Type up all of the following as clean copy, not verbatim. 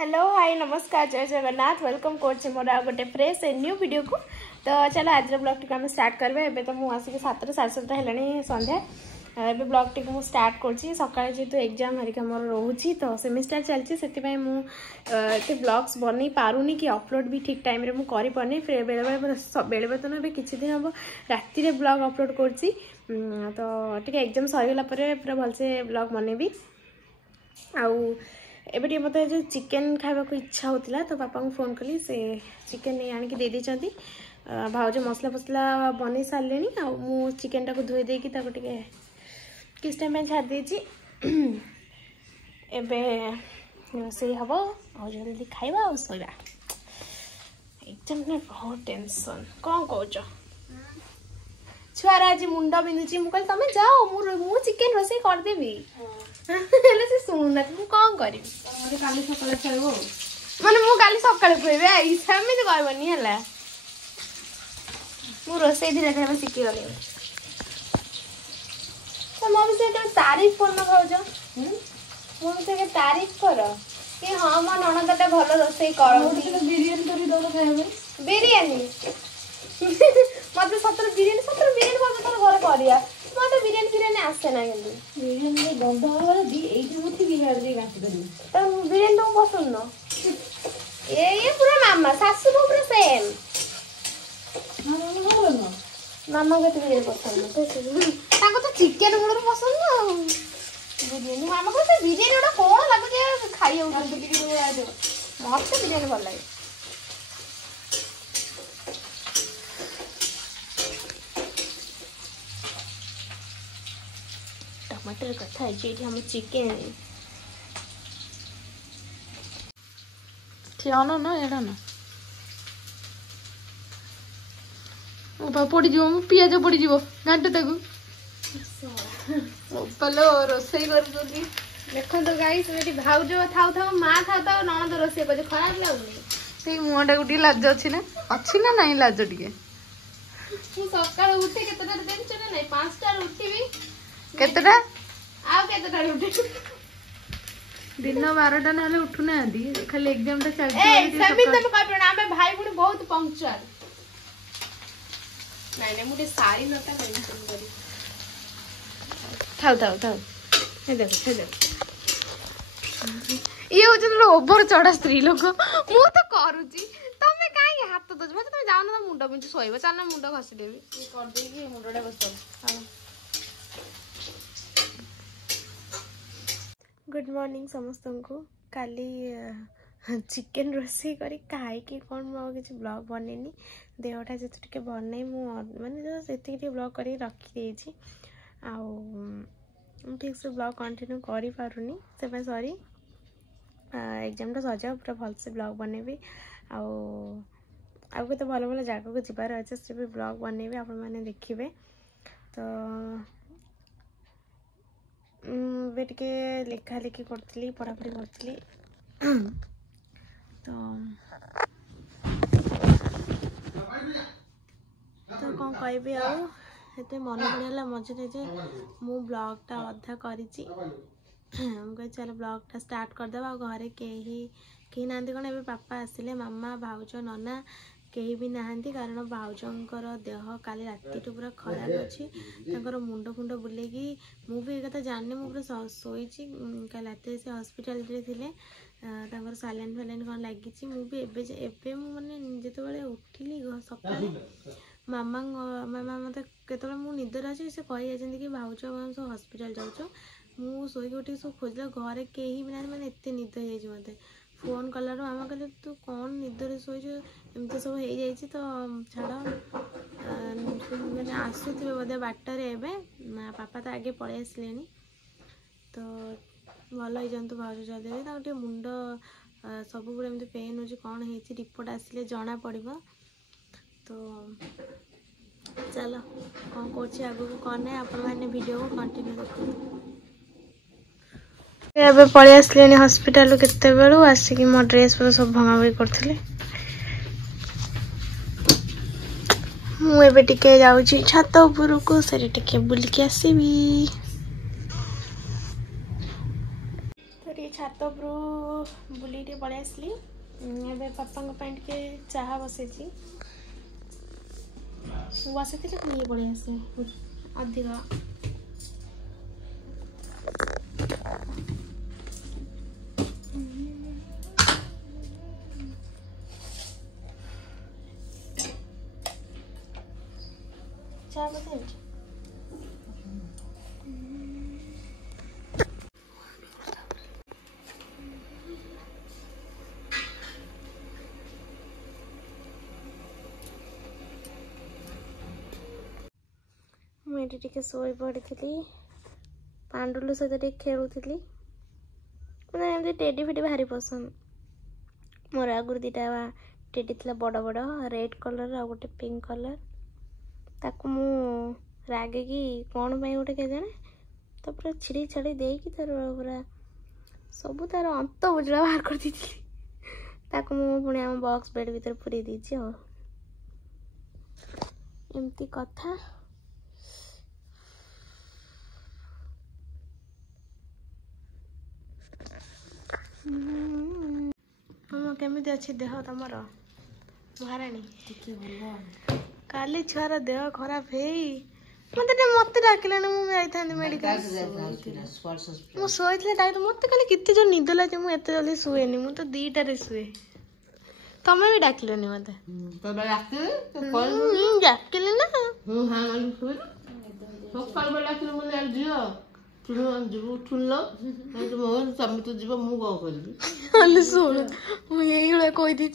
Hello hi नमस्कार जय Jagannath welcome कर मोर आ गोटे फ्रेश ए न्यू वीडियो को। तो चलो आज ब्लॉग टी स्टार्ट करबे। एबे तो मुझे आसिक 7 साढ़े 7 है संध्या। एबे ब्लॉग टी मुझे स्टार्ट कर सकाଳେ जेहेतु एग्जाम हरिका मोर रोची तो सेमिस्टर चलती से मुझे ब्लॉग्स बन पारूनी कि अपलोड भी ठीक टाइम रे मुझे कर पानी। फिर बेले बेले तो ना किसी दिन हम राति ब्लॉग अपलोड कर तो एग्जाम सरीगला पूरा भलसे ब्लॉग बनैबी। आउ एबे मत जो चिकेन खावा को इच्छा होता तो पापा को फोन कली से चिकेन नहीं आनिक दे देती। भाउज मसला फसला बन सारे मु चिकेन टाक धोई देकी किस टाइम छाड़ देती। एबे रोसे हम और जल्दी खाइबा और सोइबा। एग्जाम में बहुत टेंशन कौन कौच छुआर आज मुंड बिंधुची मुझे तुम जाओ मु चिकेन रोसे करदेवी से शुणुना तू कौन करी माने मु काली सकाଳେ खुएबे सेमती कहबनी है मु रोसे धीरे धीरे शिखी गली। तो मो विषय के तारीफ करना भाज मो विषय के तारीफ कर कि हाँ मो ननदटा भल रोसे कर बिरियानी मत सतर बिरियानी मत तोर घर करिया मत बिरियानी बिरियानी आसे ना कि बिरियानी गंध तो बिरियानी तुम पसंद न ये पूरा मामा सासू को पूरा सेम मामा को तो बिरियानी पसंद तो चिकेन मूल पसंद ना बिरियानी मामा को बिरियानी गोटा कौन लगुच खाई मत बिरियानी भल लगे। टमाटर कथा है हम चिकेन ठियानो ना एडा ना पड़ी जीव पियाज पड़ी जीव घाट ताकू पलो रोसई कर देखो तो गाइस मेरी भाउज थाउ थाउ माँ थाउ थाउ ननद रोसई कर खराब लगुनी से मुहटा को लाज अच्छी ना नहीं लाज टे मु सकाळ उठे केतटा देनछ ना नहीं 5 टा उठीबी केतटा आउ केतटा उठे दिन 12टा ना उठू ना खाली एग्जाम टा चलती ए सभी तो कहबे ना हम भाई पुणी बहुत पंक्चुअल नहीं मुझे सारी नता टेंशन करी थाउ थाउ थाउ हे देखो ये हो जन ओवर चढ़ा स्त्री लोक मु तो करूची तमे काई हाथ दज मत तमे जाओ ना मुंडा मुंडी सोइबो चल ना मुंडा घसी देबी कर देगी मुंडा बसो। हां गुड मॉर्निंग समस्त को काली चिकेन रोसे करी खाई कि कौन मो किसी ब्लॉग बनेनी देहटा जो टे बन माने जो से ब्लॉग कर रखी देछि ठीक से ब्लॉग कंटिन्यू करि पारुनी से सॉरी एग्जाम टा सजा पूरा भल से ब्लॉग बनेबी आगे तो भल भल जगह को जीवार अच्छे से भी ब्लॉग बनेबी आपण माने देखिबे। तो टे लेखा लेखी करी पढ़ापढ़ी करी तो कौन कह आते मन पड़ा मझे जे मु ब्लॉगटा अधा करी चलो ब्लॉगटा स्टार्ट करदे। घरे कहीं ना कौन ए पापा आसिले मामा भाउज नना कहीं भी नहांती कारण भाउजंकर देह काली राति पूरा खराब अच्छी मुंड फुंड बुलेगी मु भी एक जानी मु पूरा शोई कल रात से हॉस्पिटल थे सालाइन फालाइन कौन लगी मुझे मैंने जिते उठिली सकाଳେ मामा मत केतल मु निदर अच्छी से कही जाती कि भाउज सब हॉस्पिटल जाऊँ मु शोक उठ सब खोजल घरे कहीं भी ना मैंने एत निद हो मत फोन कला मामा कहले तू कौन निदर शोच एमती सब हो जाए तो छाड़ मैंने आसुवे बोधे बाटर एवं पापा तो आगे पलि आसिले तो भल हो जातु भाउज जल्दी मुंड सब एमती पेन हो कौन हो रिपोर्ट आसिले जना पड़। तो चलो कौन कौन आगू कौन ना आपण मैंने वीडियो को कंटिन्यू देखते पलि आसले हॉस्पिटल केते बेलू आसिक मो ड्रेस पूरा सब भंगा भंगी करथिले मु एबे टिके जाउची छात ऊपर को सेरे टिके बुल के आसीबी। तो ये छात छात उपरू बुली पलि आसली पापा टे चाह बसई बसई नहीं पलि आसे अधिक चाह बसई मुझे टे शोई पड़ी पांडुलू सहित खेलुली मतलब एमती टेडी फेडी भारी पसंद मोर आगुरी दीटा टेडी थी बड़ बड़ रेड कलर आ गोटे पिंक कलर ताकू मु रागे कि कौन पाई गोटे के जाने तो पूरा छिड़ी छाड़ी देकी तार पूरा सबू तार अंत बुझला बाहर कर दी ताकू मु पुणी आम बॉक्स बेड भीतर पूरी दीची एमती कथा केमी अच्छी देह तुम महाराणी काली छुआर देह खराब है मत डाकिले मुझे मेडिकल मुझे डाक मत कल कितने जो निद लगे मुझे जल्दी शुए मुझे 2टारे शुए तमें भी डाकिलनि मत डाकिली ना शुण मुझे कहीदी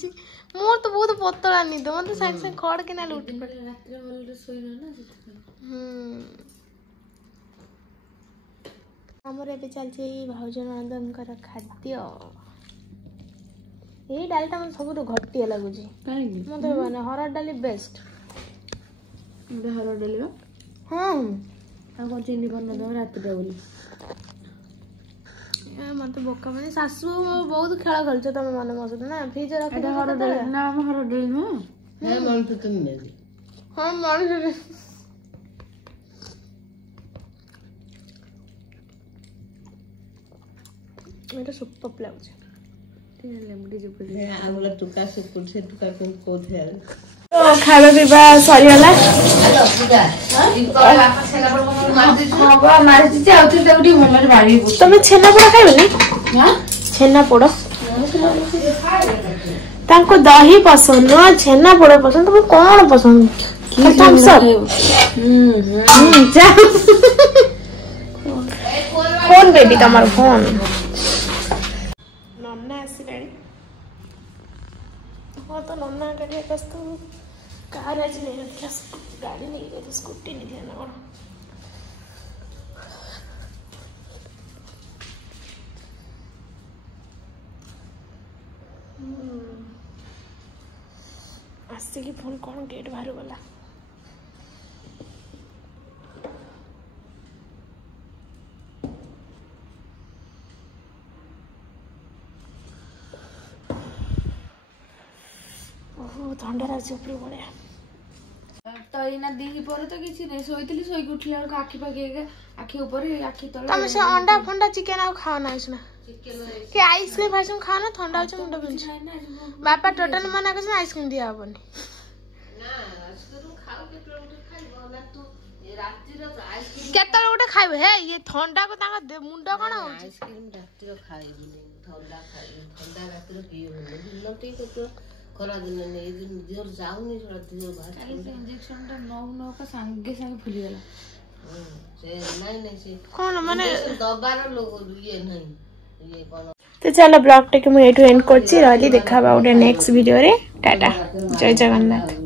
मोर तो बहुत पतला निद मत सागे सागे खड़ के ना उठी आमर ए चलती भाउज नंदनकर खाद्य यही डालटा मतलब सब घटिया लगुच मत हरड़ डाली बेस्ट हरड़ डाली हाँ कौन चिनी कर रात बोली मत बोका मैंने सासू बहुत खेल खेलच तुम मन मो सहित ना फ्रिज हाँ मन सुपर लगुच खावा पीवा सरीगला तुम छेनापोड़ खाइबनी छेनापोड़ तांको दही पसंद न छेनापोड़ पसंद तुम कौन पसंद फोन बेबी तमार फोन नन्ना आसिले हाँ तो नन्ना गाड़ी तो कार आज नहीं रखा गाड़ी नहीं गई स्कूटी नहीं थी ना आसिकी फोन कौन गेट बाहर गला ठंडा लाग बढ़िया तो एना दी पर तो किसी नहीं सोईतली सोई उठले बेलू आखि पाके आखि ऊपर आखि तले तुम से अंडा फंडा चिकन आ खाओ ना इसना के आइसक्रीम फाइसक्रीम खाओ ना ठंडा हो मुंडा बिंच बापा टोटल मना कर आइसक्रीम दिया हबनी ना आइसक्रीम खाओ के उठे खाइबो ना तू रात्रि रो आइसक्रीम केतल उठे खाइबो हे ये ठंडा को ताका मुंडा कोन हो आइसक्रीम रात्रि रो खाइबो ठंडा रात्रि रो की हो नटी तो करा दिन नहीं दिन जोर जाऊनी थोड़ा जोर बाहर से इंजेक्शन टा नौ का संगे संगे फुली गला से नहीं से कौन माने दबार लोग ये नहीं ये कौन तो चलो ब्लॉग टे के मु एटू एंड करछि रहली देखा बा नेक्स्ट वीडियो रे टाटा जय जगन्नाथ।